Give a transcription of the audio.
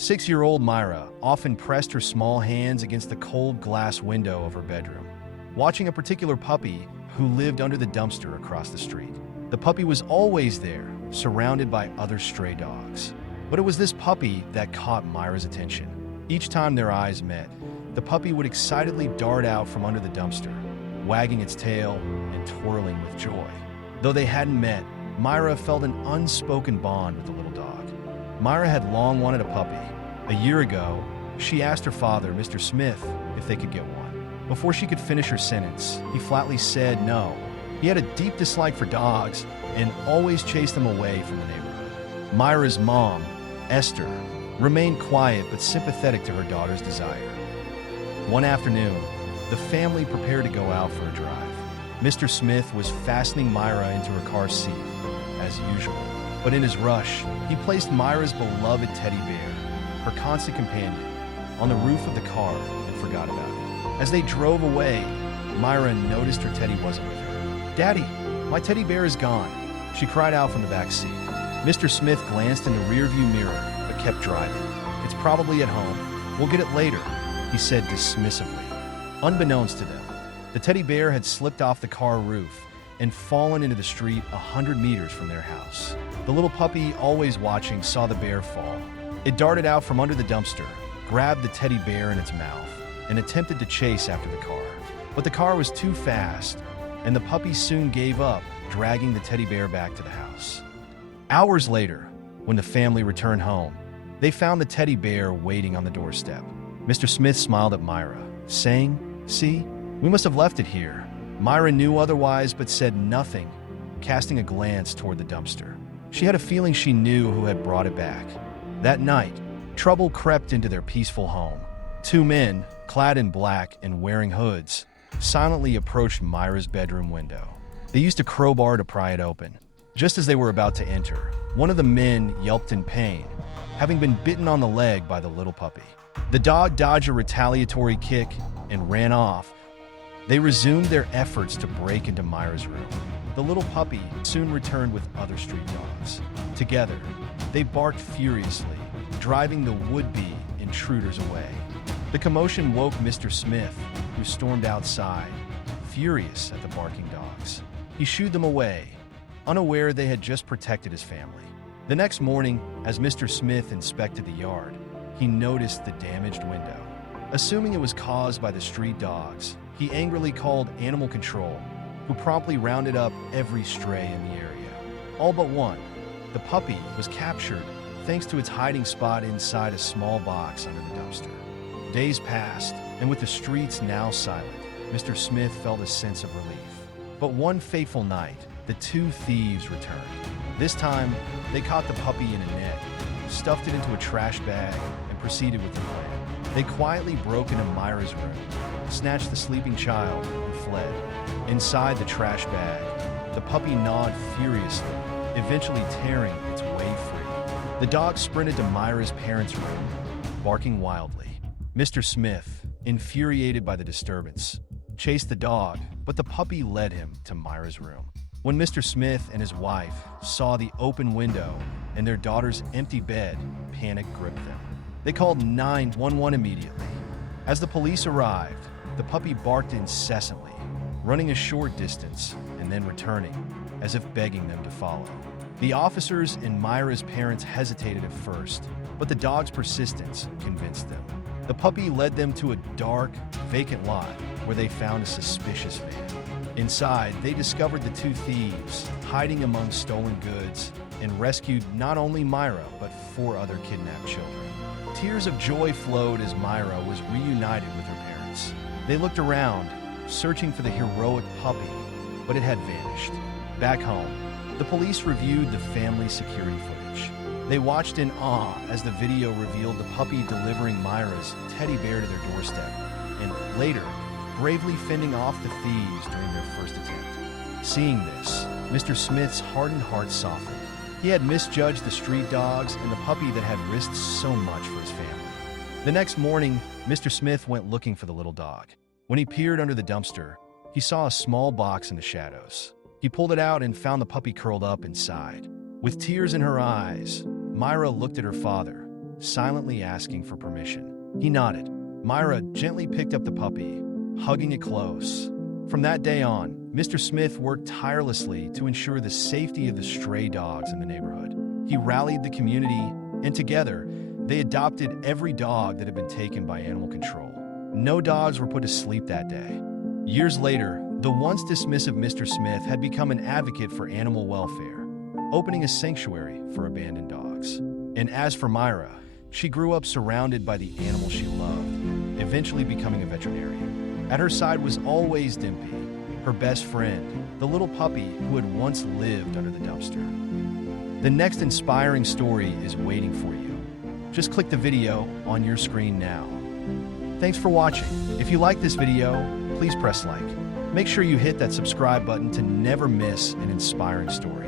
6-year-old Myra often pressed her small hands against the cold glass window of her bedroom, watching a particular puppy who lived under the dumpster across the street. The puppy was always there, surrounded by other stray dogs. But it was this puppy that caught Myra's attention. Each time their eyes met, the puppy would excitedly dart out from under the dumpster, wagging its tail and twirling with joy. Though they hadn't met, Myra felt an unspoken bond with the little dog. Myra had long wanted a puppy. A year ago, she asked her father, Mr. Smith, if they could get one. Before she could finish her sentence, he flatly said no. He had a deep dislike for dogs and always chased them away from the neighborhood. Myra's mom, Esther, remained quiet but sympathetic to her daughter's desire. One afternoon, the family prepared to go out for a drive. Mr. Smith was fastening Myra into her car seat, as usual. But in his rush, he placed Myra's beloved teddy bear, her constant companion, on the roof of the car and forgot about it. As they drove away, Myra noticed her teddy wasn't with her. "Daddy, my teddy bear is gone," she cried out from the back seat. Mr. Smith glanced in the rearview mirror but kept driving. "It's probably at home. We'll get it later," he said dismissively. Unbeknownst to them, the teddy bear had slipped off the car roof and fallen into the street 100 meters from their house. The little puppy, always watching, saw the bear fall. It darted out from under the dumpster, grabbed the teddy bear in its mouth, and attempted to chase after the car. But the car was too fast, and the puppy soon gave up, dragging the teddy bear back to the house. Hours later, when the family returned home, they found the teddy bear waiting on the doorstep. Mr. Smith smiled at Myra, saying, "See, we must have left it here." Myra knew otherwise but said nothing, casting a glance toward the dumpster. She had a feeling she knew who had brought it back. That night, trouble crept into their peaceful home. Two men, clad in black and wearing hoods, silently approached Myra's bedroom window. They used a crowbar to pry it open. Just as they were about to enter, one of the men yelped in pain, having been bitten on the leg by the little puppy. The dog dodged a retaliatory kick and ran off. They resumed their efforts to break into Myra's room. The little puppy soon returned with other street dogs. Together, they barked furiously, driving the would-be intruders away. The commotion woke Mr. Smith, who stormed outside, furious at the barking dogs. He shooed them away, unaware they had just protected his family. The next morning, as Mr. Smith inspected the yard, he noticed the damaged window. Assuming it was caused by the street dogs, he angrily called animal control, who promptly rounded up every stray in the area. All but one. The puppy was captured thanks to its hiding spot inside a small box under the dumpster. Days passed, and with the streets now silent, Mr. Smith felt a sense of relief. But one fateful night, the two thieves returned. This time, they caught the puppy in a net, stuffed it into a trash bag, and proceeded with the plan. They quietly broke into Myra's room, snatched the sleeping child, and fled. Inside the trash bag, the puppy gnawed furiously, eventually tearing its way free. The dog sprinted to Myra's parents' room, barking wildly. Mr. Smith, infuriated by the disturbance, chased the dog, but the puppy led him to Myra's room. When Mr. Smith and his wife saw the open window and their daughter's empty bed, panic gripped them. They called 911 immediately. As the police arrived, the puppy barked incessantly, running a short distance and then returning, as if begging them to follow. The officers and Myra's parents hesitated at first, but the dog's persistence convinced them. The puppy led them to a dark, vacant lot where they found a suspicious van. Inside, they discovered the two thieves hiding among stolen goods and rescued not only Myra, but 4 other kidnapped children. Tears of joy flowed as Myra was reunited with her parents. They looked around, searching for the heroic puppy, but it had vanished. Back home, the police reviewed the family's security footage. They watched in awe as the video revealed the puppy delivering Myra's teddy bear to their doorstep, and later, bravely fending off the thieves during their first attempt. Seeing this, Mr. Smith's hardened heart softened. He had misjudged the street dogs and the puppy that had risked so much for his family. The next morning, Mr. Smith went looking for the little dog. When he peered under the dumpster, he saw a small box in the shadows. He pulled it out and found the puppy curled up inside. With tears in her eyes, Myra looked at her father, silently asking for permission. He nodded. Myra gently picked up the puppy, hugging it close. From that day on, Mr. Smith worked tirelessly to ensure the safety of the stray dogs in the neighborhood. He rallied the community, and together, they adopted every dog that had been taken by animal control. No dogs were put to sleep that day. Years later, the once dismissive Mr. Smith had become an advocate for animal welfare, opening a sanctuary for abandoned dogs. And as for Myra, she grew up surrounded by the animals she loved, eventually becoming a veterinarian. At her side was always Dimpy, her best friend, the little puppy who had once lived under the dumpster. The next inspiring story is waiting for you. Just click the video on your screen now. Thanks for watching. If you like this video, please press like. Make sure you hit that subscribe button to never miss an inspiring story.